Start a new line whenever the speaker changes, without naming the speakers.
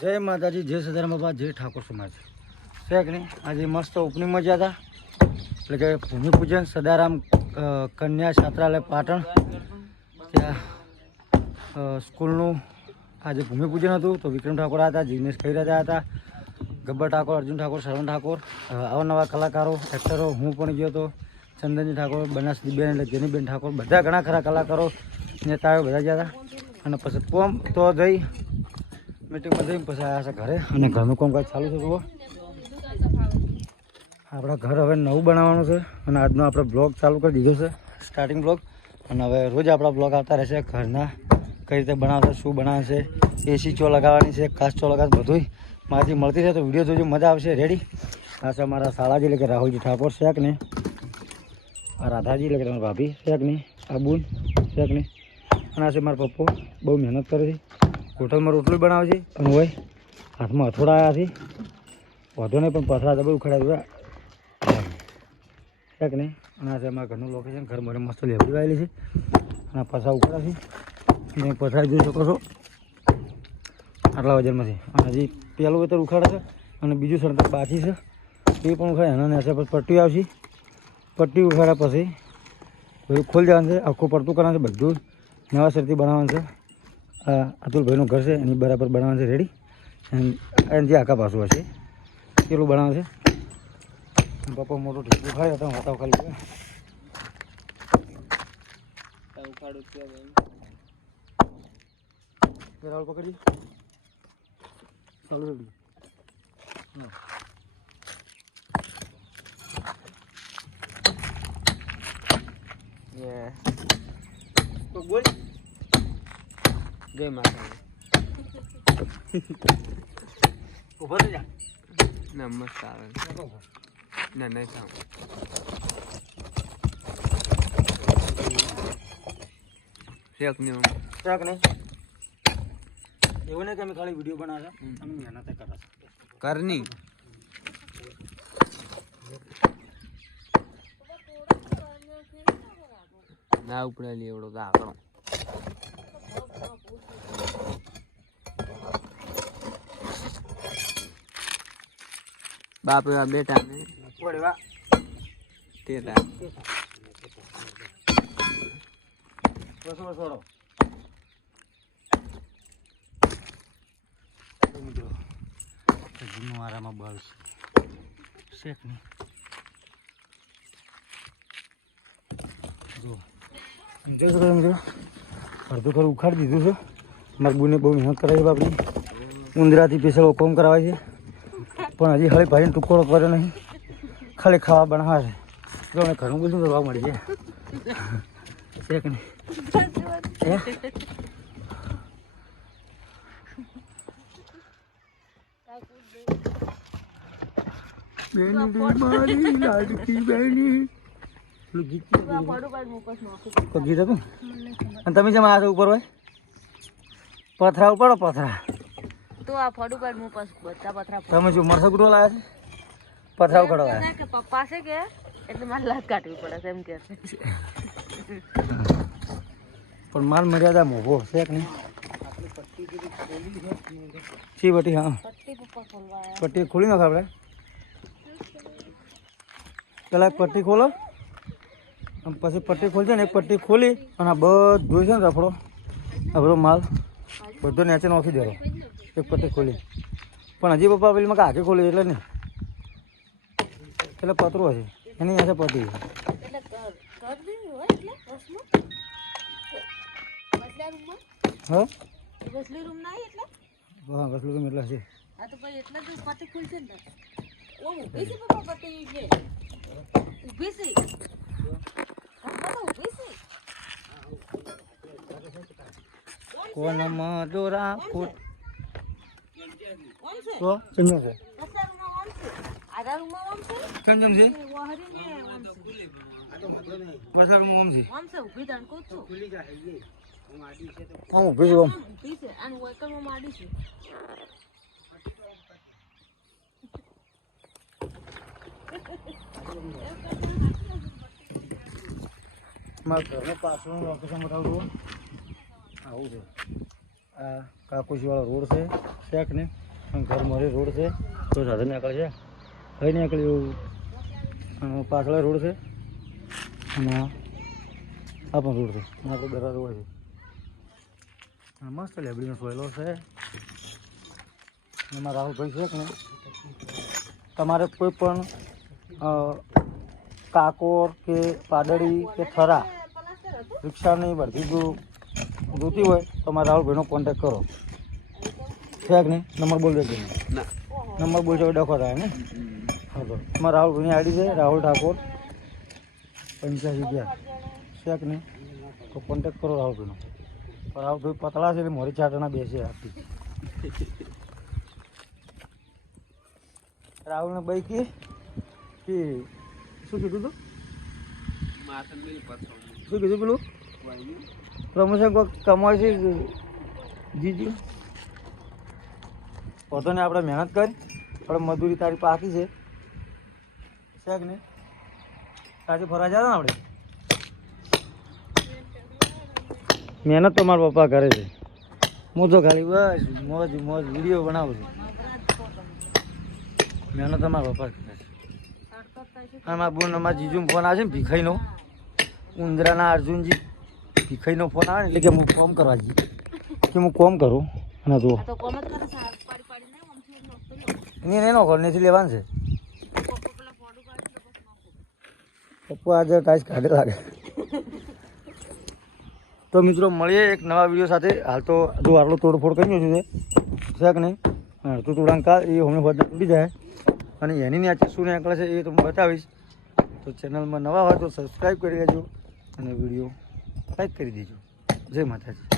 જય માતાજી, જય સદારામ બાબા જય ઠાકોર સમાજ. છે કે નહીં? આજે મસ્ત ઓપનિંગમાં ગયા હતા. એટલે કે ભૂમિપૂજન, સદારામ કન્યા છાત્રાલય, પાટણ. ત્યાં સ્કૂલનું આજે ભૂમિપૂજન હતું. તો વિક્રમ ઠાકોર હતા, જીગ્નેશ ખૈરાજા હતા, ગબ્બર ઠાકોર, અર્જુન ઠાકોર, શરવણ ઠાકોર અવનવા કલાકારો એક્ટરો હું પણ ગયો હતો. ચંદનજી ઠાકોર બનાસદીબેન એટલે જેનીબેન ઠાકોર, બધા ઘણા ખરા કલાકારો, નેતાઓ બધા ગયા હતા. અને પછી પોમ તો જઈ મીટિંગમાં જઈને પછી આવ્યા છે ઘરે. અને ઘરનું કામકાજ ચાલુ છે, જુઓ. આપણા ઘર હવે નવું બનાવવાનું છે અને આજનો આપણે બ્લોગ ચાલુ કરી દીધો છે સ્ટાર્ટિંગ બ્લોગ. અને હવે રોજ આપણા બ્લોગ આવતા રહેશે ઘરના, કઈ રીતે બનાવશે, શું બનાવશે એસી ચો લગાવવાની છે, કાચ ચો લગાવવાની બધું માહિતી મળતી છે તો વીડિયો જોજો, મજા આવશે. રેડી આ છે અમારા શાળાજી, એટલે કે રાહુલજી ઠાકોર શેક ને આ રાધાજી, એટલે કે તમારા ભાભી શેક નહીં? આ બુન શેક નહીં? અને આ છે મારા પપ્પો. બહુ મહેનત કરે છે હોટલમાં રોટલી બનાવે છે પણ હોય હાથમાં હથોડા આવ્યા છે. વાંધો નહીં, પણ પથરા બધું ખડા છે કે નહીં? અને આ છે અમારા ઘરનું લોકેશન ઘર મને મસ્ત લેબડી આવેલી છે. અને પથરા ઉખડા છે. અને પથરા જોઈ શકો છો. આટલા વજનમાંથી. અને હજી પહેલું વેતર ઉખાડે છે અને બીજું સળતર બાકી છે. એ પણ ઉખાડે એના નેસે પર પટ્ટી આવશે. પટ્ટી ઉખાડ્યા પછી બધું ખોલી જવાનું છે, આખું પડતું કરવાનું છે, બધું નવા સરથી બનાવવાનું છે. અતુલભાઈનું ઘર છે એની બરાબર બનાવવાનું છે રેડી એની જે આખા પાછું હશે. કેટલું બનાવે છે? પપ્પા મોટું ઠીકું ખાય હું હતા ખાલી રાહુલ પકડી ચાલુ રેડી તો બોલ.
જય માતા
ઊભા જા.
નમસ્કાર ના નહીં ખાવ શેક નહીં
શેક નહીં. એવું નહીં કે અમે ખાલી વીડિયો બનાવ્યા અમે મહેનત કરા
કરની ના ઉપડે એવડો તો આકડો બાપ એવા બેટા ને
બસ બસ જૂનું આરામાં શેક નહીં જો. જોઈ શકો મિત્રો અડધું ખરું ઉખાડી દીધું છે. મારી બુને બહુ મહેનત કરાવી છે બાપની. ઉંદરાથી સ્પેશિયલ કોમ કરાવે છે. પણ હજી ખાલી ભાઈને ટુકડો કર્યો નહીં. ખાલી ખાવા બનાવે છે. તો અમે ઘણું બધું કરવા મળી છે નહીં હે? લાડકી બેની. પેલું ગીત તો. ગીત હતું અને તમે જેમ આ ઉપર હોય? પથરા ઉપાડો પથરા.
તો આ ફોડું કાઢ હું બધા પથરા
તમે જો મરસો ગુટો લાવ્યા છે? પથરા
ઉપર
લાવ્યા
કે પપ્પા છે કે એટલે મારે લાત કાઢવી પડે છે એમ કે છે.
પણ માલ મર્યાદા મોભો છે કે નહીં? છી બટી હા.
પટ્ટી
ખોલી નાખ આપણે. પેલા પટ્ટી ખોલો. અને પછી પટ્ટી ખોલશે ને એક પટ્ટી ખોલી અને આ બધું છે ને રફડો? આ બધો માલ બધો નીચે નાખી દેવો એક પટ્ટી ખોલી. પણ હજી પપ્પા પેલી આગે ખોલી એટલે નહીં. એટલે પતરું હશે. એની નીચે પતી હા?
બસલી રૂમ ના એટલે?
હા કસલું રૂમ એટલે હશે.
આ તો ભાઈ એટલા જ પટ્ટી ખુલશે ને ઓ છે પપ્પા પટ્ટી? એટલે ઊભી છે પપ્પા તો ઊભી છે
ફૂટ
ઓમ છે
તો? ચંજમ છે.
પાછળ ઓમ છે? ઓમ છે ઓમ છે
પાછળમાં ઓમ છે.
છે ઊભી તાણ કહું છું
આમ છે ઓમ.
ઊભી છે અને છે
મારા ઘરનો પાછળનું લોકેશન બતાવું છું. આવું છે. આ કાકુશીવાળો રોડ છે શેખ ને ઘર મારી રોડ છે. તો સાધન નીકળે છે. કઈ નીકળ્યું પાછળ રોડ છે. અને આ પણ રોડ છે. આપણો દરવાજો હોય છે. મસ્ત લેબડીનો સોયલો છે. એમાં રાહુલભાઈ છે ને તમારે કોઈ પણ કાકોર કે પાદળી કે થરા, રિક્ષાની ભરતી જો જોતી હોય તો મારા રાહુલભાઈનો કોન્ટેક કરો. છે કે નહીં? નંબર બોલ દેજો
ના.
નંબર બોલજો ડખો થાય ને હા તો મારા રાહુલભાઈની આઈડી છે રાહુલ ઠાકોર પંચ્યાસી અગિયાર છે કે નહીં? તો કોન્ટેક કરો રાહુલભાઈનો રાહુલભાઈ પતળા છે એટલે મોરી ચાટના બેસે આપી રાહુલને ભાઈ કે કે શું કીધું તું? શું કીધું પેલું? પ્રમોશન કોઈ કમાય છે જીજી. પોતાને આપણે મહેનત કરી આપણે મજૂરી તારી પાકી છે. છે કે નહીં? સાચી ફરવા જતા ને આપણે? મહેનત તો મારા પપ્પા કરે છે. હું તો ખાલી બસ મોજ મોજ વીડિયો બનાવું છું. મહેનત તો મારા પપ્પા કરે છે. મારા બોન અમારા જીજુ ફોન આવે છે ને ભીખાઈનો. ઉંદરાના અર્જુનજી. ભીખાઈનો ફોન આવે ને એટલે કે હું કોમ કરવા જઈએ કે હું કોમ કરું. અને જુઓ.
તો નહીં
નહીં ઘર નથી લેવાનું છે.
પપ્પા તો
આજે ટાઈસ કાઢે લાગે. તો મિત્રો મળીએ એક નવા વીડિયો સાથે. હાલ તો જો આટલો તોડફોડ કરી છે. છે કે નહીં? અડધું તોડાંકા એ હમણાં બધા તૂટી જાય. અને એની નીચે શું નીકળે છે એ તમને બતાવીશ. તો ચેનલમાં નવા હોય તો સબસ્ક્રાઈબ કરી લેજો અને વીડિયો લાઈક કરી દેજો. જય માતાજી.